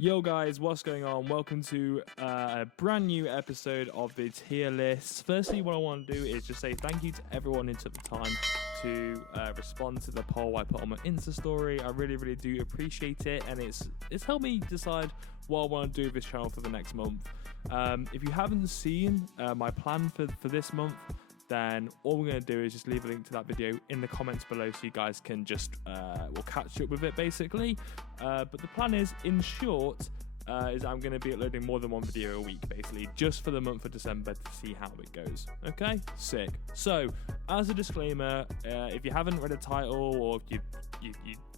Yo guys, what's going on? Welcome to a brand new episode of the tier list. Firstly, what I want to do is just say thank you to everyone who took the time to respond to the poll I put on my Insta story. I really do appreciate it, and it's helped me decide what I want to do with this channel for the next month. If you haven't seen my plan for this month, then all we're going to do is just leave a link to that video in the comments below so you guys can just we'll catch up with it basically. But the plan is, in short, is I'm going to be uploading more than one video a week basically, just for the month of December to see how it goes. Okay, sick. So as a disclaimer, if you haven't read the title, or if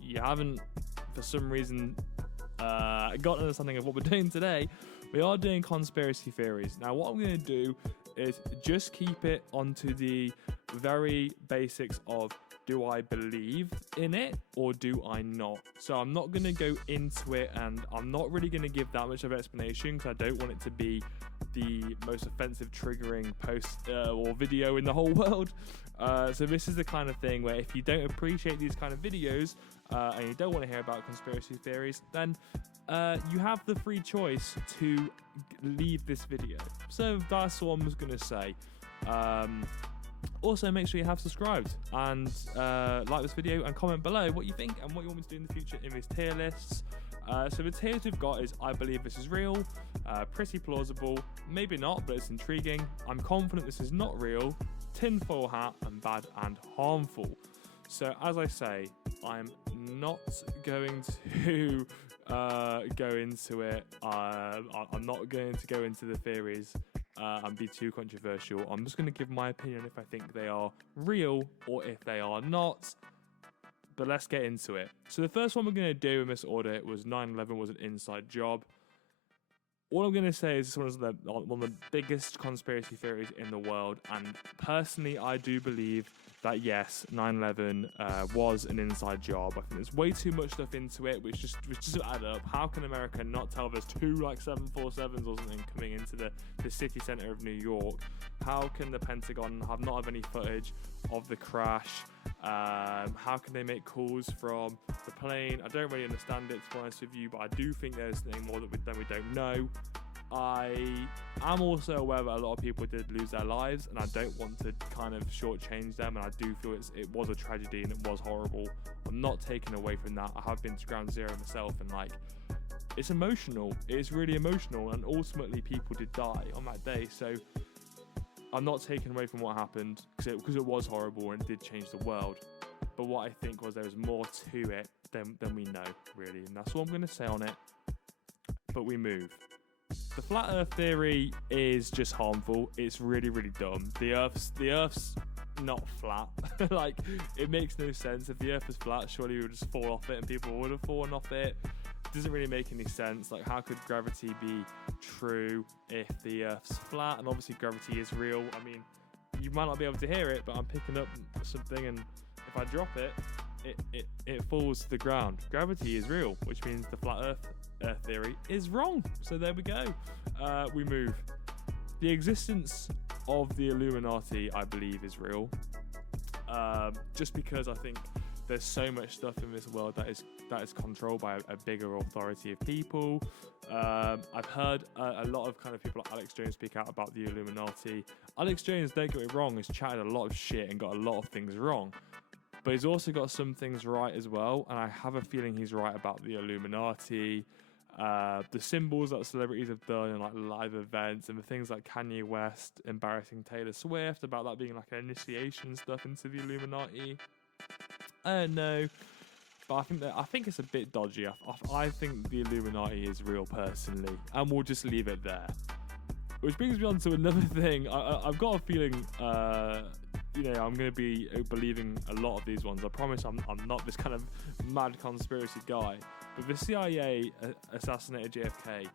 you haven't for some reason got an understanding of what we're doing today, we are doing conspiracy theories. Now what I'm going to do is just keep it onto the very basics of, do I believe in it or do I not? So I'm not going to go into it, and I'm not really going to give that much of an explanation because I don't want it to be the most offensive, triggering post or video in the whole world. So this is the kind of thing where if you don't appreciate these kind of videos and you don't want to hear about conspiracy theories, then you have the free choice to leave this video. So that's what I was going to say. Also, make sure you have subscribed and like this video and comment below what you think and what you want me to do in the future in these tier lists. So the tiers we've got is I believe this is real, pretty plausible, maybe not, but it's intriguing, I'm confident this is not real, tinfoil hat, and bad and harmful. So as I say, I'm not going to go into it. I'm not going to go into the theories and be too controversial. I'm just going to give my opinion if I think they are real or if they are not. But let's get into it. So the first one we're going to do in this order was 9/11 was an inside job. All I'm going to say is this one is one of the biggest conspiracy theories in the world, and personally I do believe that yes, 9/11 was an inside job. I think there's way too much stuff into it which just add up. How can America not tell there's two 747s or something coming into the city center of New York? How can the Pentagon not have any footage of the crash? How can they make calls from the plane? I don't really understand it, to be honest with you, but I do think there's something more that we don't know. I am also aware that a lot of people did lose their lives, and I don't want to kind of shortchange them, and I do feel it was a tragedy and it was horrible. I'm not taking away from that. I have been to Ground Zero myself, and it's emotional. It's really emotional, and ultimately people did die on that day, so I'm not taking away from what happened because it was horrible and it did change the world. But what I think was there was more to it than we know, really. And that's what I'm going to say on it. But we move. The flat earth theory is just harmful. It's really dumb. The earth's not flat. It makes no sense. If the earth was flat, surely we would just fall off it and people would have fallen off it. It doesn't really make any sense. How could gravity be true if the earth's flat? And obviously gravity is real. I mean, you might not be able to hear it, but I'm picking up something, and if I drop it, it falls to the ground. Gravity is real, which means the flat earth theory is wrong. So there we go. We move. The existence of the Illuminati, I believe, is real. Just because I think there's so much stuff in this world that is controlled by a bigger authority of people. I've heard a lot of kind of people like Alex Jones speak out about the Illuminati. Alex Jones, don't get me wrong, has chatted a lot of shit and got a lot of things wrong. But he's also got some things right as well, and I have a feeling he's right about the Illuminati, the symbols that celebrities have done in live events, and the things like Kanye West embarrassing Taylor Swift about that being an initiation stuff into the Illuminati. I don't know, but I think it's a bit dodgy. I think the Illuminati is real personally, and we'll just leave it there. Which brings me on to another thing. I've got a feeling I'm going to be believing a lot of these ones. I promise I'm not this kind of mad conspiracy guy. But the CIA assassinated JFK.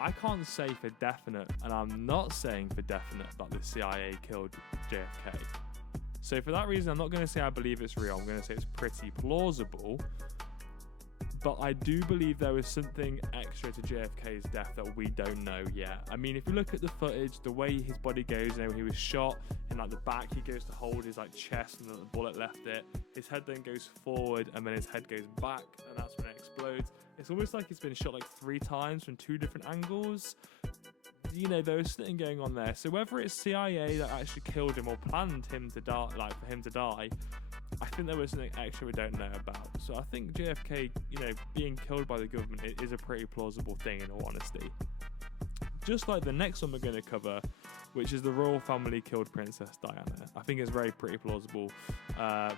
I can't say for definite, and I'm not saying for definite that the CIA killed JFK. So for that reason, I'm not going to say I believe it's real. I'm going to say it's pretty plausible. But I do believe there was something extra to JFK's death that we don't know yet. I mean, if you look at the footage, the way his body goes, when he was shot in the back, he goes to hold his chest and the bullet left it. His head then goes forward and then his head goes back, and that's when it explodes. It's almost like it's been shot like 3 times from 2 different angles. You know, there was something going on there. So whether it's CIA that actually killed him or planned him to die, like for him to die, I think there was something extra we don't know about. So I think JFK, you know, being killed by the government is a pretty plausible thing, in all honesty. Just like the next one we're going to cover, which is the royal family killed Princess Diana. I think it's very pretty plausible.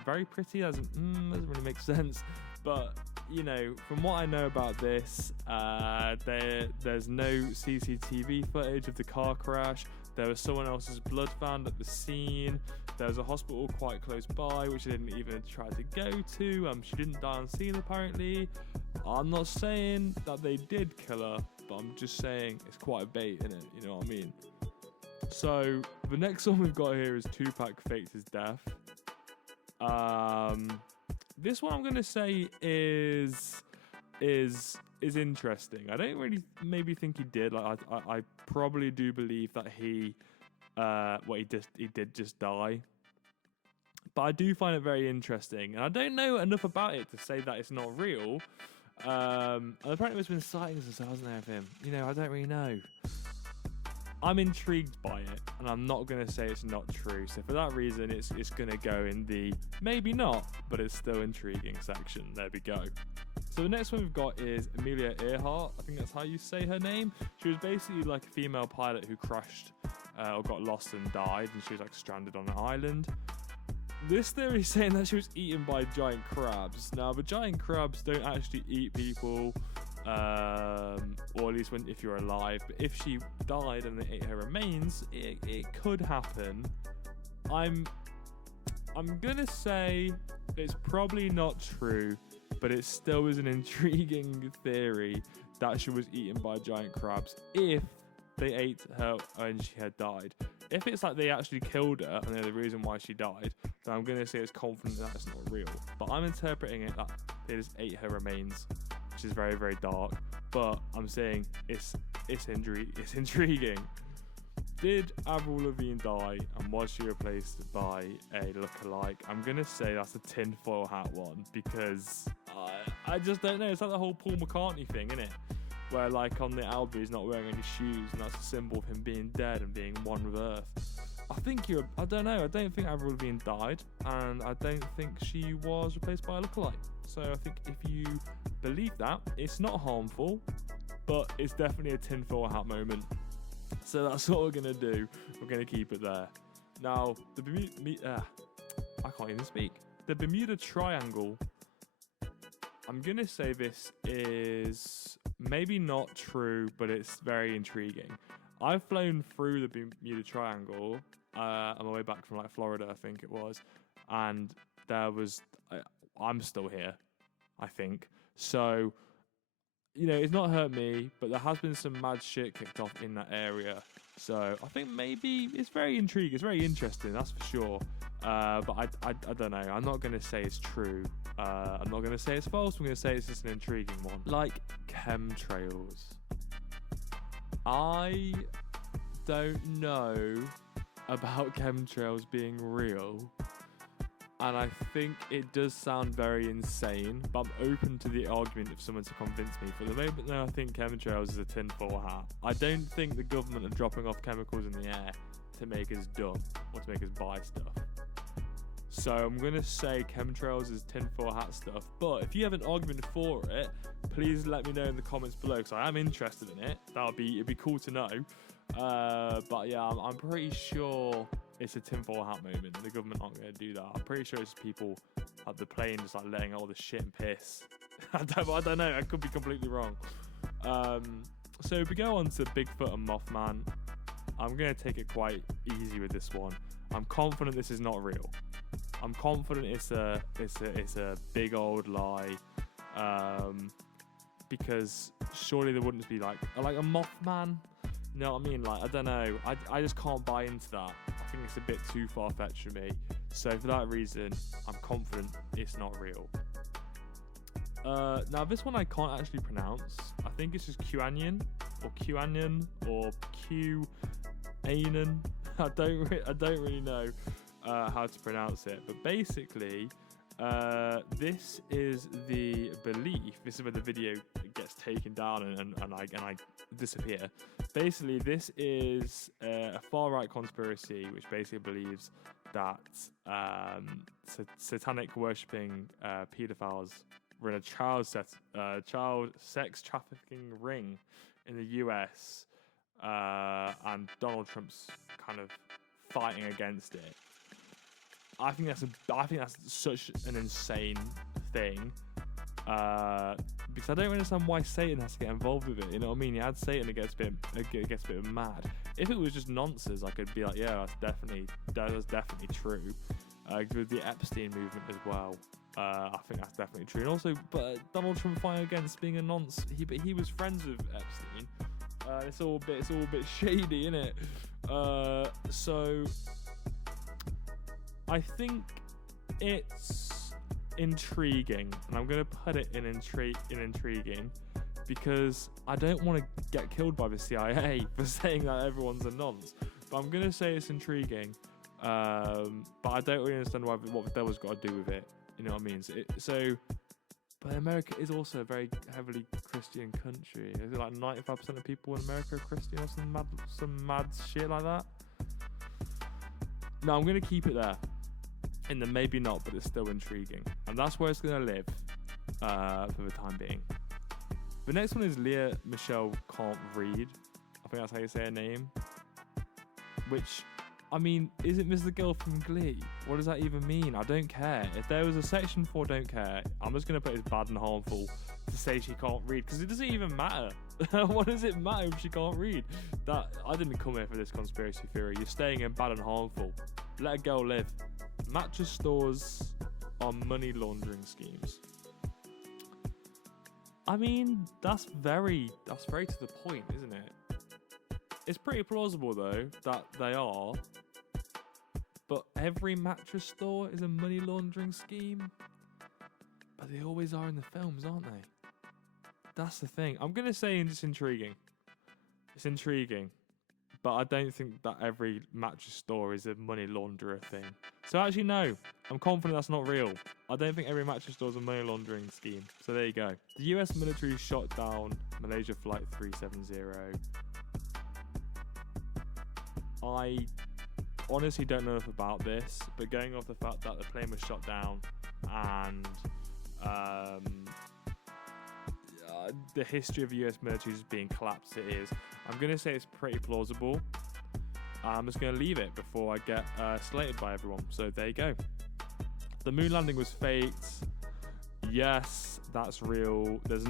Very pretty, doesn't really make sense. But, you know, from what I know about this, there's no CCTV footage of the car crash. There was someone else's blood found at the scene. There was a hospital quite close by, which she didn't even try to go to. She didn't die on scene, apparently. I'm not saying that they did kill her, but I'm just saying it's quite a bait, innit? You know what I mean? So the next one we've got here is Tupac faked his death. This one I'm gonna say is interesting. I don't really maybe think he did. Like I probably do believe that he did just die. But I do find it very interesting, and I don't know enough about it to say that it's not real. And apparently there's been sightings and stuff, hasn't there, of him? You know, I don't really know. I'm intrigued by it, and I'm not going to say it's not true. So for that reason, it's going to go in the maybe not, but it's still intriguing section. There we go. So the next one we've got is Amelia Earhart. I think that's how you say her name. She was basically like a female pilot who crashed or got lost and died, and she was like stranded on an island. This theory is saying that she was eaten by giant crabs. Now, the giant crabs don't actually eat people, or at least if you're alive. But if she died and they ate her remains, it could happen. I'm gonna say it's probably not true, but it still is an intriguing theory that she was eaten by giant crabs if they ate her and she had died. If it's like they actually killed her and they're the reason why she died, then I'm going to say it's confident that it's not real. But I'm interpreting it that they just ate her remains, which is very, very dark. But I'm saying it's intriguing. Did Avril Lavigne die, and was she replaced by a lookalike? I'm going to say that's a tinfoil hat one, because I just don't know. It's like the whole Paul McCartney thing, isn't it? Where like on the album he's not wearing any shoes, and that's a symbol of him being dead and being one with Earth. I don't know. I don't think Avril Lavigne died, and I don't think she was replaced by a lookalike. So I think if you believe that, it's not harmful, but it's definitely a tinfoil hat moment. So that's what we're gonna do. We're gonna keep it there. Now the I can't even speak. The Bermuda Triangle. I'm gonna say this is maybe not true, but it's very intriguing. I've flown through the Bermuda Triangle on my way back from like Florida, I think it was, and I'm still here, I think. So, you know, it's not hurt me, but there has been some mad shit kicked off in that area. So I think maybe it's very intriguing. It's very interesting, that's for sure. But I don't know. I'm not going to say it's true. I'm not going to say it's false. I'm going to say it's just an intriguing one. Like chemtrails. I don't know about chemtrails being real. And I think it does sound very insane, but I'm open to the argument if someone to convince me. For the moment, though, I think chemtrails is a tinfoil hat. I don't think the government are dropping off chemicals in the air to make us dumb or to make us buy stuff. So I'm going to say chemtrails is tinfoil hat stuff. But if you have an argument for it, please let me know in the comments below, because I am interested in it. It'd be cool to know. But yeah, I'm pretty sure it's a tinfoil hat moment. The government aren't going to do that. I'm pretty sure it's people at the plane just like letting all the shit and piss. I don't know. I could be completely wrong. So if we go on to Bigfoot and Mothman, I'm going to take it quite easy with this one. I'm confident this is not real. I'm confident it's a big old lie. Because surely there wouldn't be like a Mothman. You know what I mean? Like, I don't know. I just can't buy into that. I think it's a bit too far-fetched for me. So for that reason, I'm confident it's not real. Now this one I can't actually pronounce. I think it's just QAnon or QAnon or QAnon. I don't really know how to pronounce it. But basically, this is the belief. This is where the video gets taken down and I disappear. Basically, this is a far right conspiracy which basically believes that satanic worshipping paedophiles were in a child sex trafficking ring in the US, and Donald Trump's kind of fighting against it. I think that's such an insane thing, because I don't understand why Satan has to get involved with it. You know what I mean? You add Satan, it gets a bit mad. If it was just nonsense, I could be like, yeah, that's definitely true. With the Epstein movement as well, I think that's definitely true. And also, but Donald Trump fighting against being a nonce. He was friends with Epstein. It's all a bit shady, isn't it? So I think it's intriguing, and I'm gonna put it in intriguing, because I don't want to get killed by the CIA for saying that everyone's a nonce. But I'm gonna say it's intriguing. But I don't really understand what the devil's got to do with it. You know what I mean? But America is also a very heavily Christian country. Is it like 95% of people in America are Christian or some mad shit like that? No, I'm gonna keep it there. In the maybe not, but it's still intriguing, and that's where it's gonna live for the time being. The next one is Leah Michelle Can't Read. I think that's how you say her name. Which, I mean, isn't Mr. Girl from Glee? What does that even mean? I don't care. If there was a section for don't care, I'm just going to put it's bad and harmful to say she can't read, because it doesn't even matter. What does it matter if she can't read? I didn't come here for this conspiracy theory. You're staying in bad and harmful. Let a girl live. Mattress stores are money laundering schemes. I mean, that's very to the point, isn't it? It's pretty plausible though that they are, but every mattress store is a money laundering scheme. But they always are in the films, aren't they? That's the thing. I'm gonna say it's intriguing. It's intriguing, but I don't think that every mattress store is a money launderer thing. So actually, no, I'm confident that's not real. I don't think every mattress store is a money laundering scheme. So there you go. The US military shot down Malaysia Flight 370. I honestly don't know enough about this, but going off the fact that the plane was shot down and the history of the US military just being collapsed, it is. I'm going to say it's pretty plausible. I'm just going to leave it before I get slated by everyone. So there you go. The moon landing was faked. Yes, that's real. There's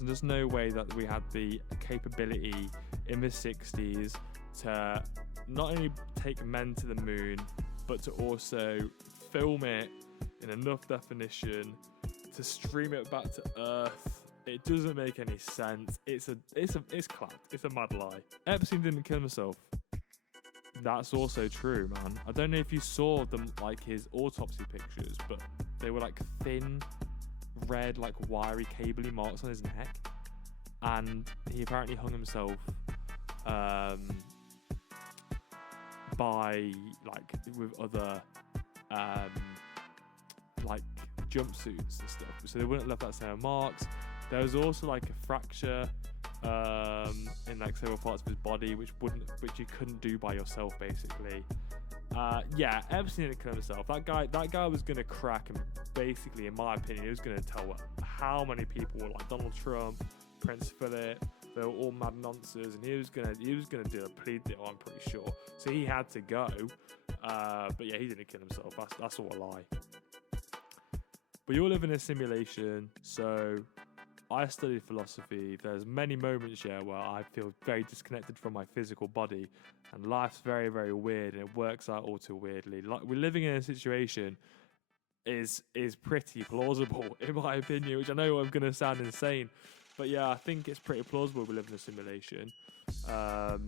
just no way that we had the capability in the 60s to not only take men to the moon, but to also film it in enough definition to stream it back to Earth. It doesn't make any sense. It's clapped. It's a mad lie. Epstein didn't kill himself. That's also true, man. I don't know if you saw them, like his autopsy pictures, but they were like thin, red, like wiry, cabley marks on his neck, and he apparently hung himself by like with other like jumpsuits and stuff, so they wouldn't have left that same marks. There was also like a fracture in like several parts of his body, which you couldn't do by yourself, basically. Yeah, Epstein didn't kill himself. That guy was gonna crack, and basically, in my opinion, he was gonna tell how many people were like Donald Trump, Prince Philip. They were all mad nonsense, and he was gonna do a plea deal, I'm pretty sure. So he had to go. But yeah, he didn't kill himself. That's all a lie. But you all live in a simulation, so I studied philosophy. There's many moments here where I feel very disconnected from my physical body, and life's very, very weird, and it works out all too weirdly. Like, we're living in a situation is pretty plausible, in my opinion, which I know I'm going to sound insane. But yeah, I think it's pretty plausible we live in a simulation. I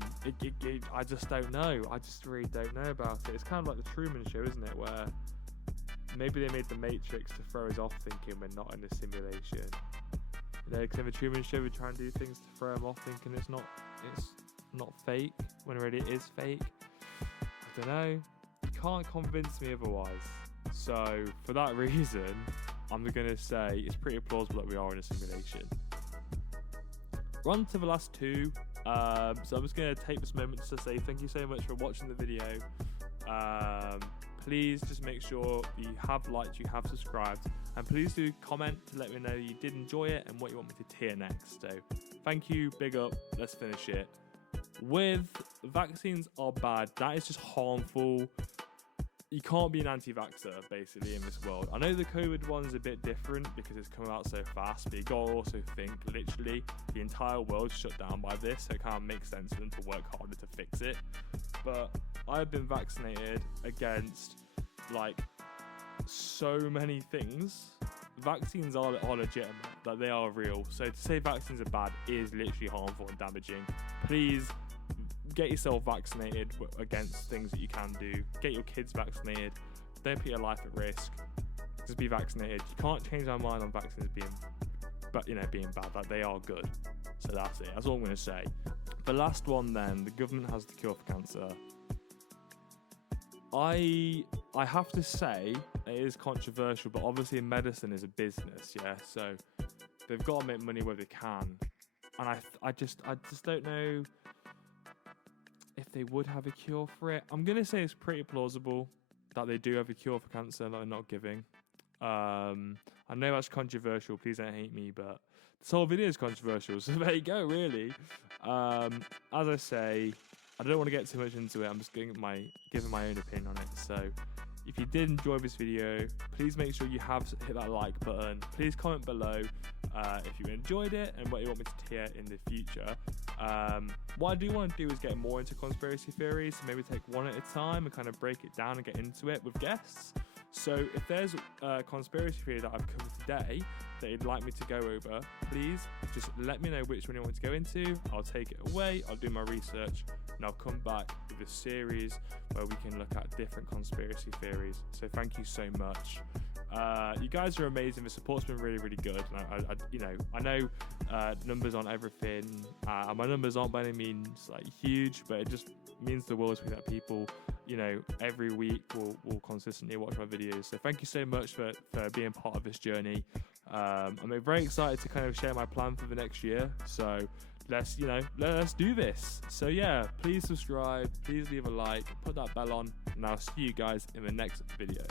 just don't know. I just really don't know about it. It's kind of like the Truman Show, isn't it? Where maybe they made the Matrix to throw us off thinking we're not in a simulation. You know, because in the Truman Show we try and do things to throw them off thinking it's not fake, when really it is fake. I don't know. You can't convince me otherwise. So for that reason, I'm going to say it's pretty plausible that we are in a simulation. we're on to the last two. So I'm just going to take this moment to say thank you so much for watching the video. Please just make sure you have liked, you have subscribed, and please do comment to let me know you did enjoy it and what you want me to tier next. So thank you, big up, let's finish it with vaccines are bad. That is just harmful. You can't be an anti-vaxxer basically in this world. I know the COVID one's a bit different because it's come out so fast, but you gotta also think literally the entire world's shut down by this, so it kind of makes sense for them to work harder to fix it. But I've been vaccinated against like so many things. Vaccines are legitimate, that they are real. So to say vaccines are bad is literally harmful and damaging. Please get yourself vaccinated against things that you can do. Get your kids vaccinated. Don't put your life at risk. Just be vaccinated. You can't change my mind on vaccines being bad. Like, they are good. So that's it. That's all I'm going to say. The last one then, the government has the cure for cancer. I have to say it is controversial, but obviously medicine is a business, yeah. So they've got to make money where they can, and I just don't know if they would have a cure for it. I'm gonna say it's pretty plausible that they do have a cure for cancer that they're not giving. I know that's controversial. Please don't hate me, but this whole video is controversial. So there you go. Really, as I say, I don't want to get too much into it. I'm just giving my own opinion on it. So if you did enjoy this video, please make sure you have hit that like button. Please comment below if you enjoyed it and what you want me to hear in the future. What I do want to do is get more into conspiracy theories, so maybe take one at a time and kind of break it down and get into it with guests. So if there's a conspiracy theory that I've covered today that you'd like me to go over, please just let me know which one you want to go into. I'll take it away, I'll do my research, and I'll come back with a series where we can look at different conspiracy theories. So thank you so much. You guys are amazing. The support's been really, really good. I know numbers aren't everything. My numbers aren't by any means like huge, but it just means the world to me that people, every week will consistently watch my videos. So thank you so much for being part of this journey. I'm very excited to kind of share my plan for the next year. So let's do this. So yeah, please subscribe, please leave a like, put that bell on, and I'll see you guys in the next video.